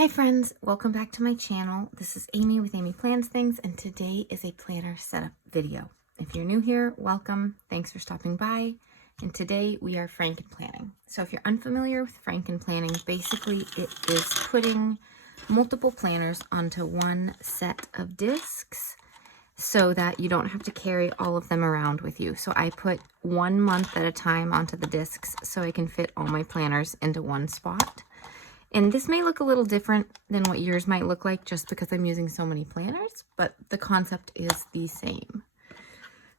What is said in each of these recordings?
Hi friends, welcome back to my channel. This is Amy with Amy Plans Things, and today is a planner setup video. If you're new here, welcome. Thanks for stopping by. And today we are Frankenplanning. So if you're unfamiliar with Frankenplanning, basically it is putting multiple planners onto one set of discs so that you don't have to carry all of them around with you. So I put 1 month at a time onto the discs so I can fit all my planners into one spot. And this may look a little different than what yours might look like just because I'm using so many planners, but the concept is the same.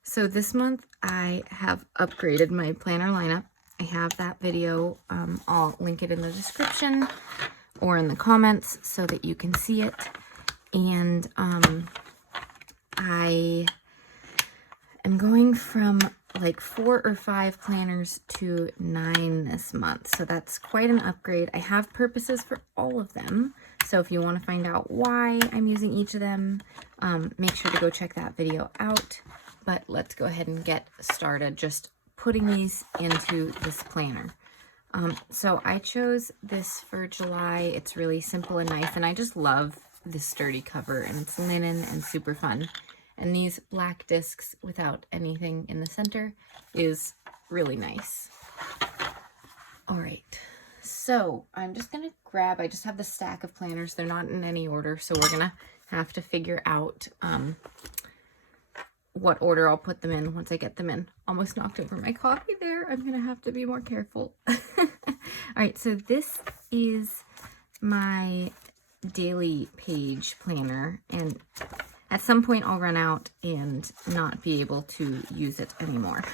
So this month I have upgraded my planner lineup. I have that video. I'll link it in the description or in the comments so that you can see it. And I am going from like 4 or 5 planners to 9 this month. So that's quite an upgrade. I have purposes for all of them. So if you want to find out why I'm using each of them, make sure to go check that video out. But let's go ahead and get started just putting these into this planner. So I chose this for July. It's really simple and nice, and I just love this sturdy cover, and it's linen and super fun. And these black discs without anything in the center is really nice. All right, so I'm just gonna grab, I just have the stack of planners. They're not in any order, so we're gonna have to figure out what order I'll put them in once I get them in. Almost knocked over my coffee there. I'm gonna have to be more careful. All right, so this is my daily page planner, and at some point I'll run out and not be able to use it anymore.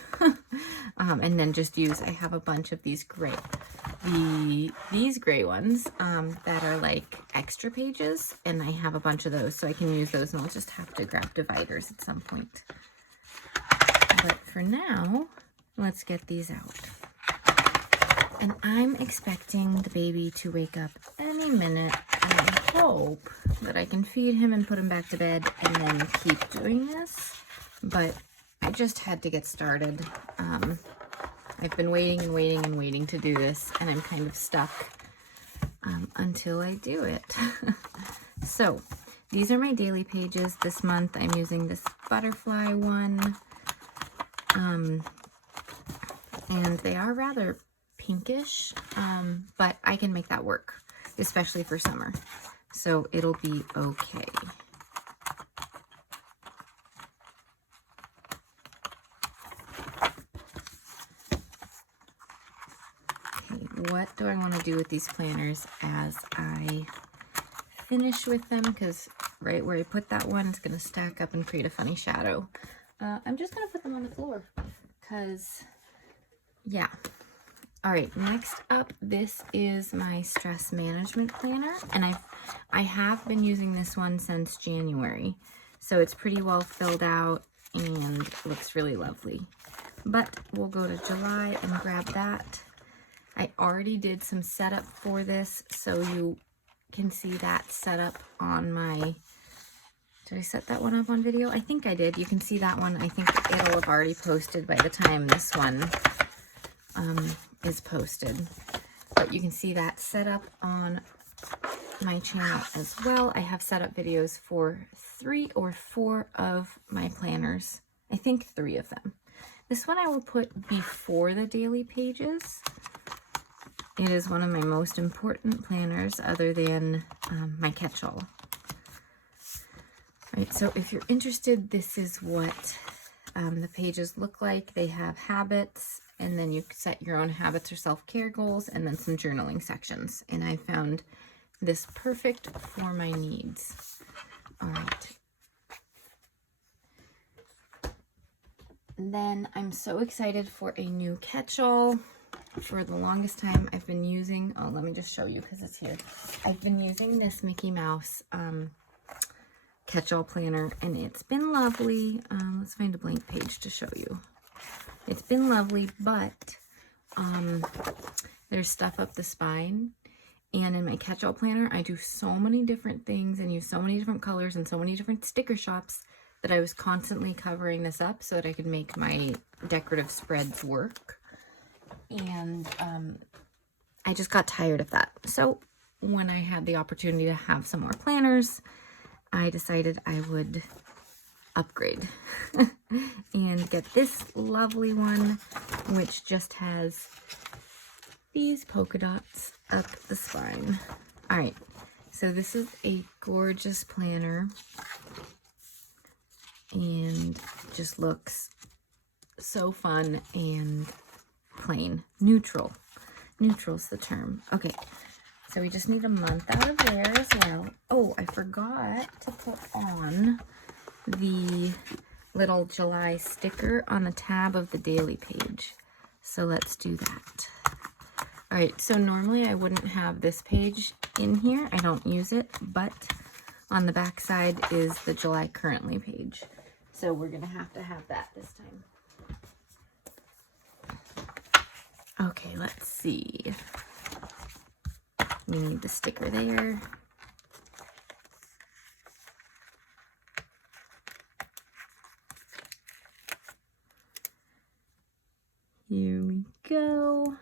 And then just use, I have a bunch of these gray ones that are like extra pages, and I have a bunch of those, so I can use those, and I'll just have to grab dividers at some point. But for now, let's get these out. And I'm expecting the baby to wake up any minute, and I hope that I can feed him and put him back to bed and then keep doing this. But I just had to get started. I've been waiting and waiting and waiting to do this, and I'm kind of stuck until I do it. So these are my daily pages. This month I'm using this butterfly one. And they are rather pinkish, but I can make that work, especially for summer. So it'll be okay. Okay, what do I want to do with these planners as I finish with them? Because right where I put that one, it's going to stack up and create a funny shadow. I'm just going to put them on the floor because, yeah. All right, next up, this is my stress management planner, and I have been using this one since January, so it's pretty well filled out and looks really lovely. But we'll go to July and grab that. I already did some setup for this, so you can see that setup on my, did I set that one up on video? I think I did. You can see that one. I think it'll have already posted by the time this one is posted, but you can see that set up on my channel as well. I have set up videos for 3 or 4 of my planners. I think 3 of them. This one I will put before the daily pages. It is one of my most important planners other than my catch-all. Right, so if you're interested, this is what the pages look like. They have habits, and then you set your own habits or self-care goals, and then some journaling sections. And I found this perfect for my needs. All right. And then I'm so excited for a new catch-all. For the longest time, I've been using, oh, let me just show you because it's here. I've been using this Mickey Mouse catch-all planner, and it's been lovely. Let's find a blank page to show you. It's been lovely, but there's stuff up the spine, and in my catch-all planner I do so many different things and use so many different colors and so many different sticker shops that I was constantly covering this up so that I could make my decorative spreads work. And I just got tired of that, so when I had the opportunity to have some more planners, I decided I would upgrade and get this lovely one, which just has these polka dots up the spine. All right, so this is a gorgeous planner and just looks so fun and plain. Neutral's the term. Okay, so we just need a month out of there as well. Oh, I forgot to put on the little July sticker on the tab of the daily page. So let's do that. All right, so normally I wouldn't have this page in here. I don't use it, but on the back side is the July currently page. So we're gonna have to have that this time. Okay, let's see. We need the sticker there. Here we go.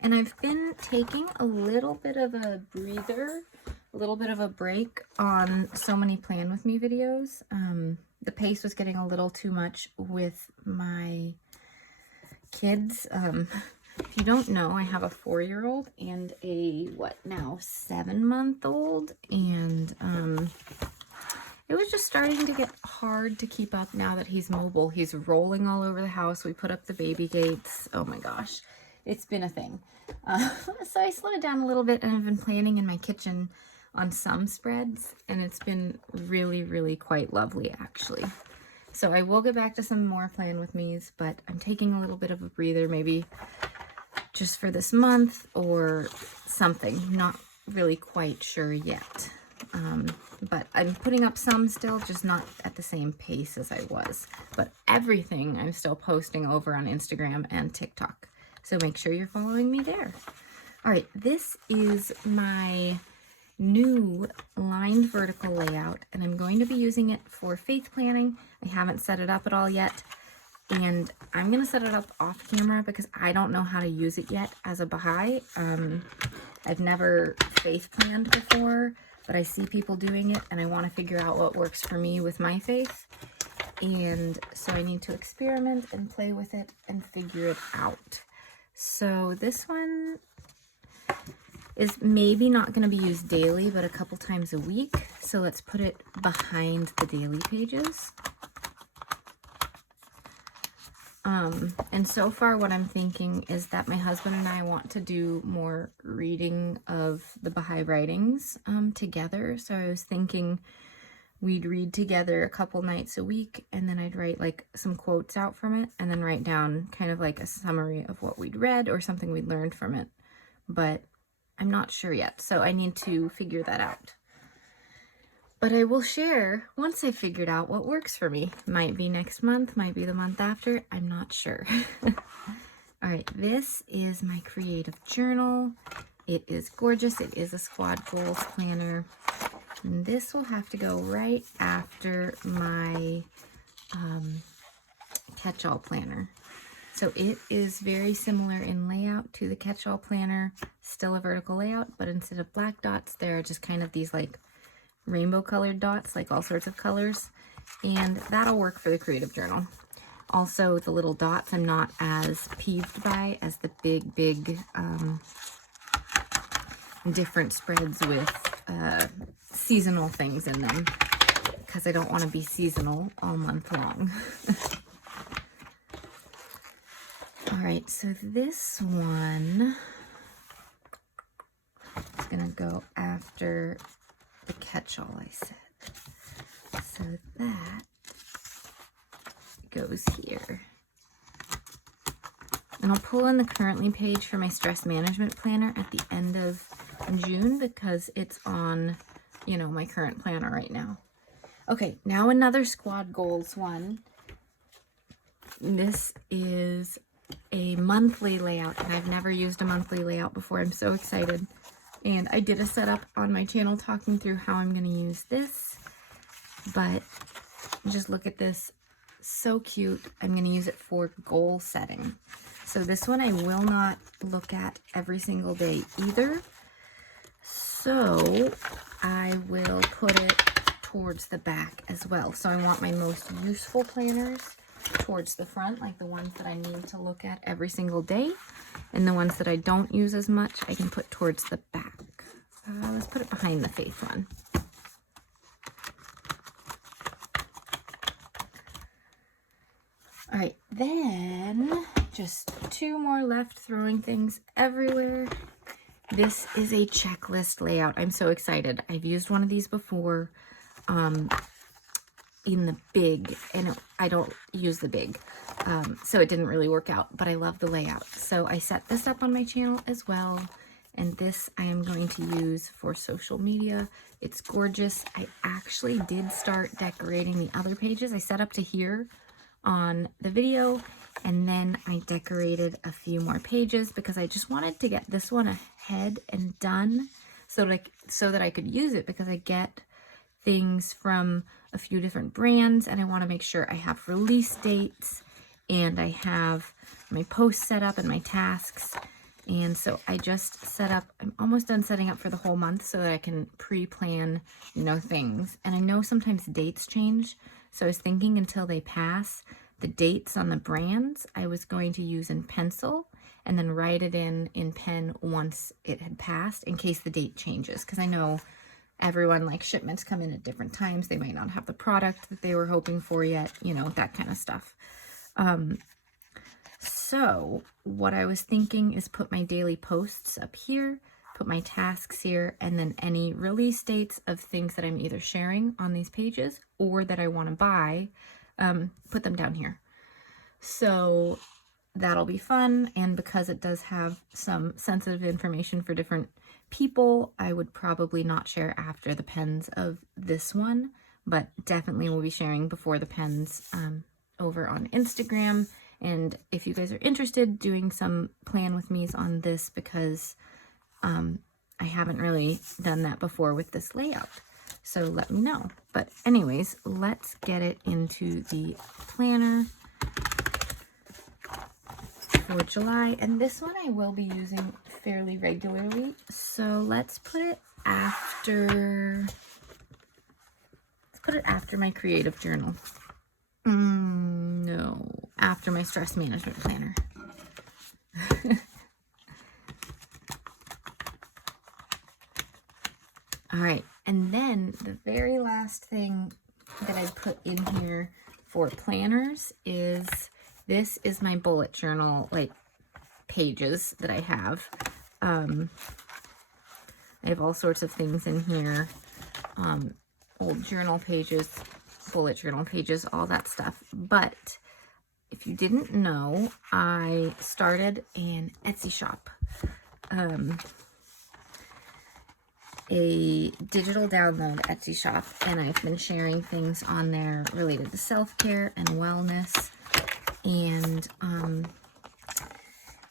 And I've been taking a little bit of a breather, a little bit of a break on so many Plan With Me videos. The pace was getting a little too much with my kids. If you don't know, I have a 4-year-old and a, 7-month-old. And it was just starting to get hard to keep up now that he's mobile. He's rolling all over the house. We put up the baby gates. Oh my gosh, it's been a thing. So I slowed down a little bit, and I've been planning in my kitchen on some spreads, and it's been really, really quite lovely actually. So I will get back to some more Plan With Me's, but I'm taking a little bit of a breather, maybe just for this month or something. Not really quite sure yet. But I'm putting up some still, just not at the same pace as I was. But everything I'm still posting over on Instagram and TikTok. So make sure you're following me there. All right, this is my new lined vertical layout, and I'm going to be using it for faith planning. I haven't set it up at all yet, and I'm going to set it up off camera because I don't know how to use it yet as a Baha'i. I've never faith planned before, but I see people doing it, and I want to figure out what works for me with my faith. And so I need to experiment and play with it and figure it out. So this one is maybe not going to be used daily, but a couple times a week. So let's put it behind the daily pages. And so far what I'm thinking is that my husband and I want to do more reading of the Baha'i writings together. So I was thinking we'd read together a couple nights a week, and then I'd write like some quotes out from it, and then write down kind of like a summary of what we'd read or something we'd learned from it. But I'm not sure yet, so I need to figure that out. But I will share once I figured out what works for me. Might be next month, might be the month after, I'm not sure. All right, this is my creative journal. It is gorgeous. It is a squad goals planner. And this will have to go right after my catch-all planner. So it is very similar in layout to the catch-all planner, still a vertical layout, but instead of black dots, there are just kind of these like rainbow colored dots, like all sorts of colors, and that'll work for the creative journal. Also, the little dots I'm not as peeved by as the big different spreads with seasonal things in them, because I don't want to be seasonal all month long. All right, so this one is gonna go after the catch-all I said. So that goes here. And I'll pull in the currently page for my stress management planner at the end of June because it's on, you know, my current planner right now. Okay, now another squad goals one. This is a monthly layout, and I've never used a monthly layout before. I'm so excited. And I did a setup on my channel talking through how I'm going to use this, but just look at this, so cute. I'm going to use it for goal setting. So this one I will not look at every single day either. So I will put it towards the back as well. So I want my most useful planners towards the front, like the ones that I need to look at every single day, and the ones that I don't use as much I can put towards the back. Let's put it behind the faith one. All right, then just 2 more left, throwing things everywhere. This is a checklist layout. I'm so excited. I've used one of these before in the big, and I don't use the big, so it didn't really work out, but I love the layout. So I set this up on my channel as well, and this I am going to use for social media. It's gorgeous. I actually did start decorating the other pages. I set up to here on the video, and then I decorated a few more pages because I just wanted to get this one ahead and done so that I could use it, because I get things from a few different brands and I want to make sure I have release dates and I have my posts set up and my tasks. And so I just set up, I'm almost done setting up for the whole month so that I can pre-plan, things. And I know sometimes dates change, so I was thinking until they pass, the dates on the brands I was going to use in pencil and then write it in pen once it had passed in case the date changes, because I know everyone, like, shipments come in at different times. They might not have the product that they were hoping for yet, that kind of stuff. So what I was thinking is put my daily posts up here, put my tasks here, and then any release dates of things that I'm either sharing on these pages or that I want to buy, put them down here. So that'll be fun. And because it does have some sensitive information for different people, I would probably not share after the pens of this one, but definitely will be sharing before the pens over on Instagram. And if you guys are interested, doing some plan with me's on this, because I haven't really done that before with this layout. So let me know. But anyways, let's get it into the planner for July. And this one I will be using fairly regularly. So let's put it after, my creative journal. No, after my stress management planner. All right, and then the very last thing that I put in here for planners is, this is my bullet journal, like, pages that I have. I have all sorts of things in here, old journal pages, bullet journal pages, all that stuff. But if you didn't know, I started an Etsy shop, a digital download Etsy shop, and I've been sharing things on there related to self-care and wellness. And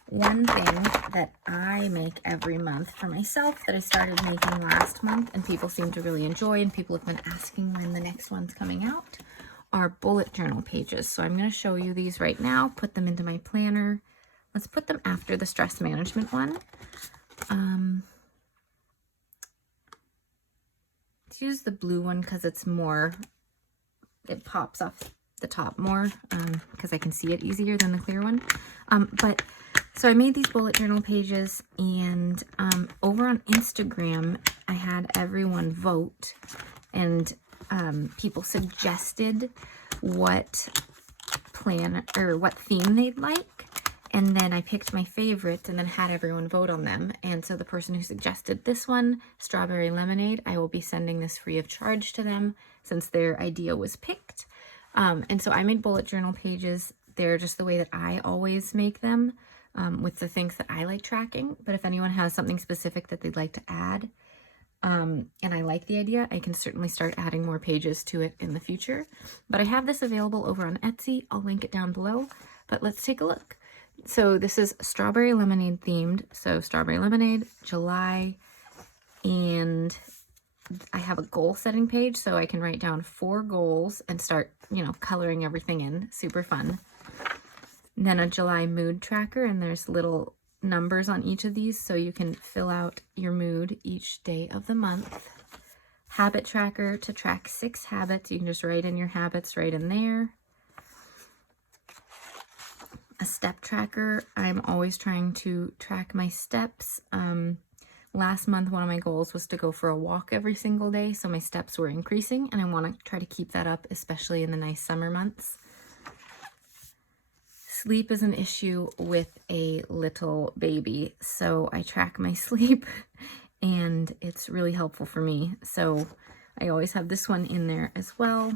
one thing that I make every month for myself that I started making last month and people seem to really enjoy, and people have been asking when the next one's coming out, are bullet journal pages. So I'm going to show you these right now, put them into my planner. Let's put them after the stress management one. Let's use the blue one because it's more, it pops off the top more, because I can see it easier than the clear one. So I made these bullet journal pages, and over on Instagram, I had everyone vote, and people suggested what plan or what theme they'd like, and then I picked my favorites and then had everyone vote on them. And so the person who suggested this one, Strawberry Lemonade, I will be sending this free of charge to them since their idea was picked. And so I made bullet journal pages. They're just the way that I always make them, with the things that I like tracking. But if anyone has something specific that they'd like to add, and I like the idea, I can certainly start adding more pages to it in the future. But I have this available over on Etsy. I'll link it down below. But let's take a look. So this is Strawberry Lemonade themed. So Strawberry Lemonade, July, and I have a goal setting page so I can write down 4 goals and start, coloring everything in. Super fun. And then a July mood tracker, and there's little numbers on each of these so you can fill out your mood each day of the month. Habit tracker to track 6 habits. You can just write in your habits right in there. A step tracker. I'm always trying to track my steps. Last month, one of my goals was to go for a walk every single day, so my steps were increasing, and I want to try to keep that up, especially in the nice summer months. Sleep is an issue with a little baby, so I track my sleep, and it's really helpful for me. So I always have this one in there as well.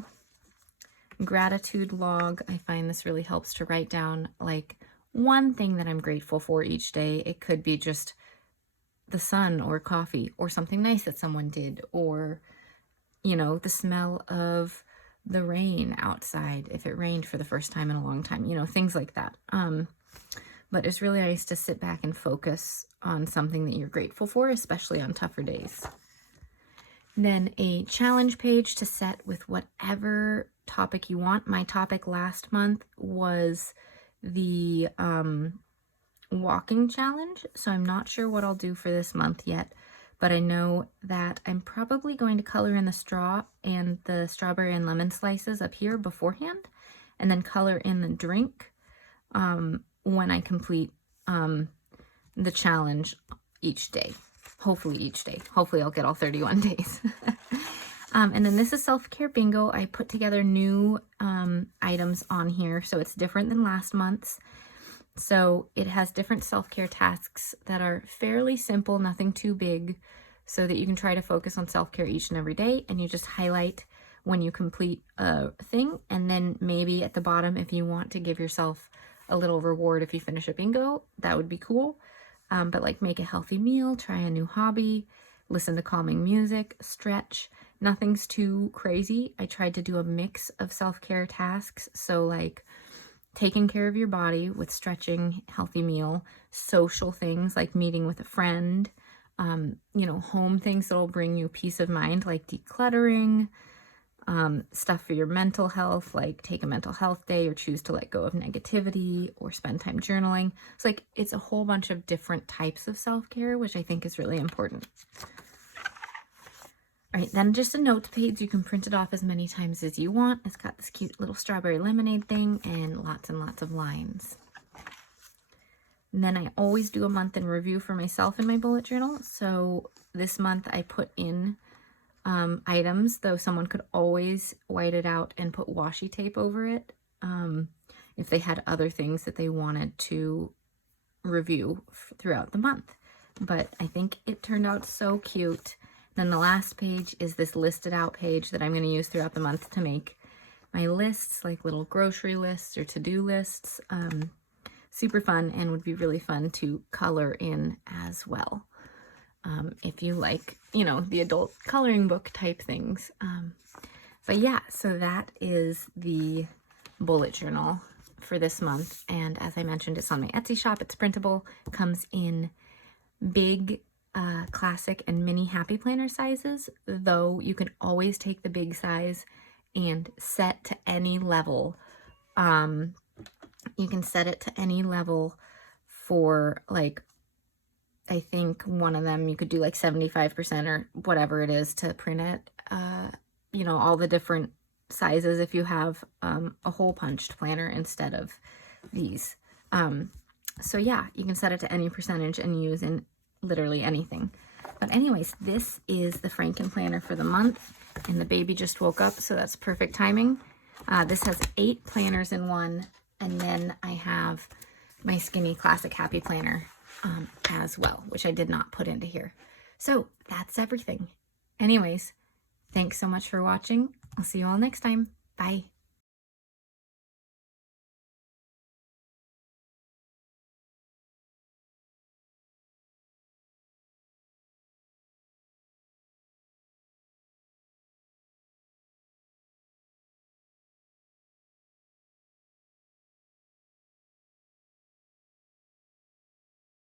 Gratitude log. I find this really helps to write down like one thing that I'm grateful for each day. It could be just the sun or coffee or something nice that someone did, or, you know, the smell of the rain outside if it rained for the first time in a long time, you know, things like that. But it's really nice to sit back and focus on something that you're grateful for, especially on tougher days. Then a challenge page to set with whatever topic you want. My topic last month was the walking challenge, so I'm not sure what I'll do for this month yet, but I know that I'm probably going to color in the straw and the strawberry and lemon slices up here beforehand, and then color in the drink when I complete the challenge each day. Hopefully each day. Hopefully I'll get all 31 days. And then this is self-care bingo. I put together new items on here, so it's different than last month's. So it has different self-care tasks that are fairly simple, nothing too big, so that you can try to focus on self-care each and every day, and you just highlight when you complete a thing, and then maybe at the bottom, if you want to give yourself a little reward if you finish a bingo, that would be cool. But like make a healthy meal, try a new hobby, listen to calming music, stretch. Nothing's too crazy. I tried to do a mix of self-care tasks, so like taking care of your body with stretching, healthy meal, social things like meeting with a friend, you know, home things that will bring you peace of mind, like decluttering, stuff for your mental health, like take a mental health day or choose to let go of negativity or spend time journaling. It's like, it's a whole bunch of different types of self-care, which I think is really important. All right, then just a notes page. You can print it off as many times as you want. It's got this cute little strawberry lemonade thing and lots of lines. And then I always do a month in review for myself in my bullet journal. So this month I put in items, though someone could always white it out and put washi tape over it if they had other things that they wanted to review throughout the month. But I think it turned out so cute. Then the last page is this listed out page that I'm going to use throughout the month to make my lists, like little grocery lists or to-do lists. Super fun, and would be really fun to color in as well. If you like, you know, the adult coloring book type things. But yeah, so that is the bullet journal for this month. And as I mentioned, it's on my Etsy shop. It's printable. It comes in big, classic and mini happy planner sizes, though you can always take the big size and set to any level. You can set it to any level for, like, I think one of them you could do like 75% or whatever it is to print it, you know, all the different sizes if you have a hole punched planner instead of these. So yeah, you can set it to any percentage and use in literally anything. But anyways, this is the Frankenplanner for the month, and the baby just woke up, so that's perfect timing. This has 8 planners in one, and then I have my Skinny Classic Happy Planner as well, which I did not put into here. So that's everything. Anyways, thanks so much for watching. I'll see you all next time. Bye.